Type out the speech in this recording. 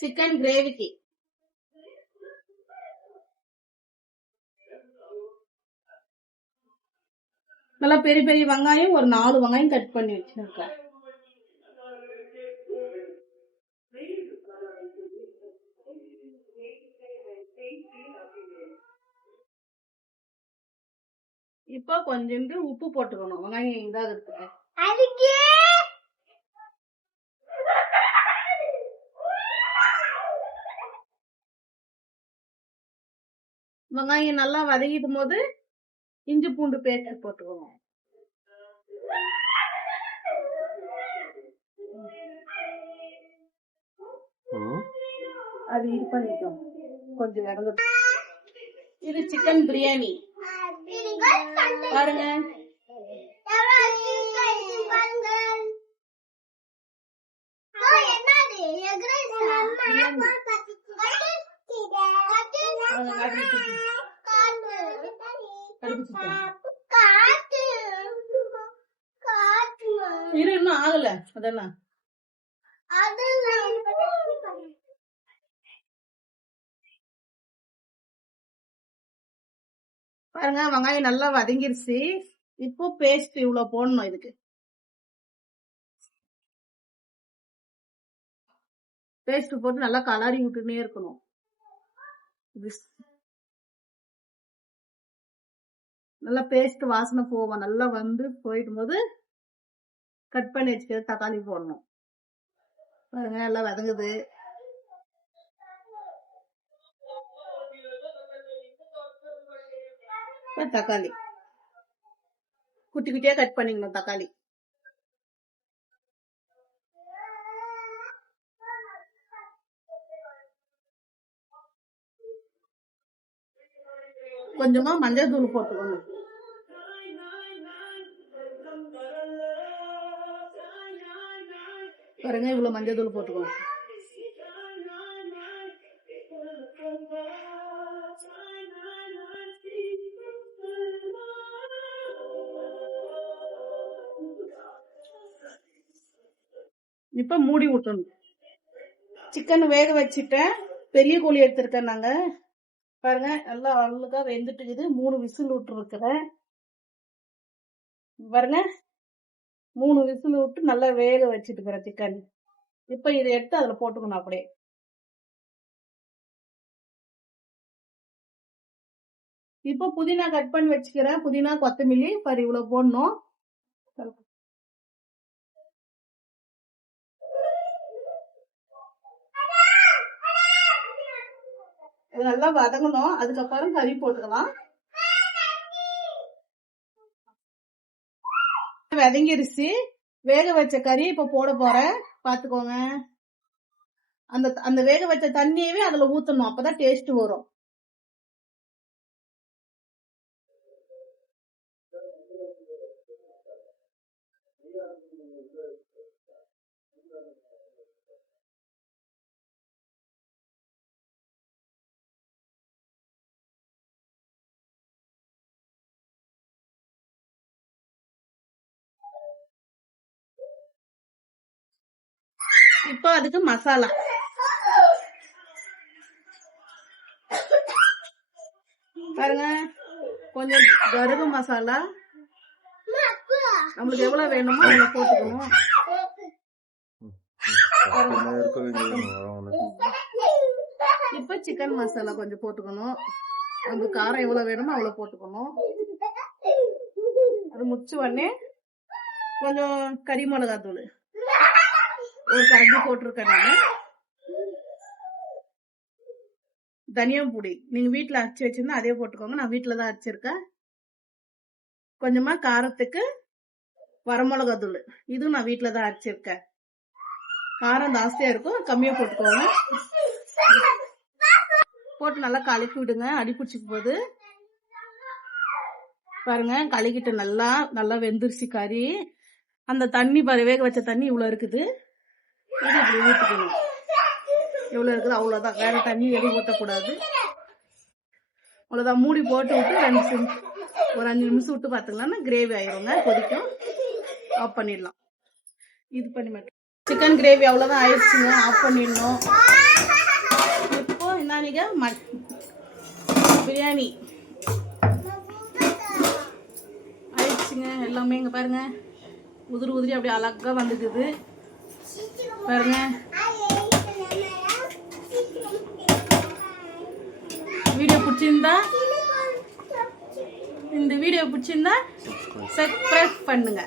Chicken கிரேவிக்கு நல்லா பெரிய பெரிய வெங்காயம் ஒரு 4 வெங்காயம் கட் பண்ணி வச்சிருக்கேன். இப்போ கொஞ்சோண்டு உப்பு போட்டுக்கணும் வெங்காயம் இதாகிறதுக்கு. வெங்காயம் நல்லா வதக்கிடும் போது இஞ்சி பூண்டு பேஸ்ட் போட்டுக்கணும். அது இது பண்ணிட்டோம் கொஞ்சம் இறந்து. இது சிக்கன் பிரியாணி பாருங்க. இரு இன்னும் ஆகல அதெல்லாம். பாருங்க வெங்காயம் நல்லா வதங்கிருச்சு. இப்போ பேஸ்ட் இவ்வளவு போடணும். இதுக்கு பேஸ்ட் போட்டு நல்லா கலரி விட்டுனே இருக்கணும். நல்லா பேஸ்ட் வாசனை போவோம். நல்லா வந்து போயிடும் போது கட் பண்ணி வச்சுக்கிறது தக்காளி போடணும். பாருங்க நல்லா வதங்குது. தக்காளி குட்டி குட்டியா கட் பண்ணிக்கணும். தக்காளி கொஞ்சமா மஞ்சள் தூள் போட்டுக்கணும். பாருங்க இவ்வளவு மஞ்சள் தூள் போட்டுக்கணும். இப்ப மூடி விட்டணும். சிக்கன் வேக வச்சுட்டேன். பெரிய கோழி எடுத்திருக்கேன் நாங்க. பாருங்க நல்லா அழுக்கா வெந்துட்டுக்குது. 3 விசில் விட்டு இருக்கிறேன். பாருங்க 3 விசில் விட்டு நல்லா வேக வச்சுட்டு இருக்கிற சிக்கன். இப்ப இதை எடுத்து அதுல போட்டுக்கணும். அப்படியே இப்ப புதினா கட் பண்ணி வச்சுக்கிறேன். புதினா கொத்தமல்லி பாரு இவ்வளவு போடணும். நல்லா வதங்கணும். அதுக்கப்புறம் கறி போட்டுக்கலாம். வதங்கிருச்சு. வேக வச்ச கறி இப்ப போட போறேன். பாத்துக்கோங்க. அந்த வேக வச்ச தண்ணியவே அதுல ஊத்தணும். அப்பதான் டேஸ்ட் வரும். இப்போ அதுக்கு மசாலா பாருங்க. கொஞ்சம் கருகு மசாலா நம்மளுக்கு எவ்வளவு வேணுமோ அதுல போட்டுக்கணும். இப்ப சிக்கன் மசாலா கொஞ்சம் போட்டுக்கணும். அந்த காரம் எவ்வளவு வேணுமோ அவ்வளவு போட்டுக்கணும். அது முச்சு உடனே கொஞ்சம் கறி மிளகாய் தூள் ஒரு கரண்டி போட்டிருக்கேன் நானு. தனியா பொடி நீங்க வீட்டுல அரைச்சி வச்சிருந்தா அதே போட்டுக்கோங்க. நான் வீட்டுலதான் அரைச்சிருக்கேன். கொஞ்சமா காரத்துக்கு வரமிளகாய் தூள் இதுவும் நான் வீட்டுலதான் அரைச்சிருக்கேன். காரம் ஜாஸ்தியா இருக்கும், கம்மியா போட்டுக்கோங்க. போட்டு நல்லா கலக்கி விடுங்க. அடி பிடிச்சிக்கு போது பாருங்க. கலக்கிட்டு நல்லா நல்லா வெந்துருச்சு கறி. அந்த தண்ணி வேக வச்ச தண்ணி இவ்வளவு இருக்குது. இது இப்படி ஊத்திக்கணும். எவ்வளவு இருக்குது அவ்வளவுதான். வேற தண்ணி எதுவும் ஊற்றக்கூடாது. அவ்வளவுதான். மூடி போட்டு விட்டு ஒரு 5 நிமிஷம் விட்டு பாத்துக்கலாம். கிரேவி ஆயிருங்க. கொதிக்கும். ஆஃப் பண்ணிடலாம். இது பண்ணி மட்டும் சிக்கன் கிரேவி அவ்வளோதான் ஆயிடுச்சுங்க. ஆஃப் பண்ணிடணும். இப்போ என்னங்க பிரியாணி ஆயிடுச்சுங்க. எல்லாமே இங்கே பாருங்க உதிரி அப்படியே அழகாக வந்துக்குது பாருங்க. வீடியோ பிடிச்சிருந்தா இந்த வீடியோ பிடிச்சிருந்தா சப்ஸ்கிரைப் பண்ணுங்க.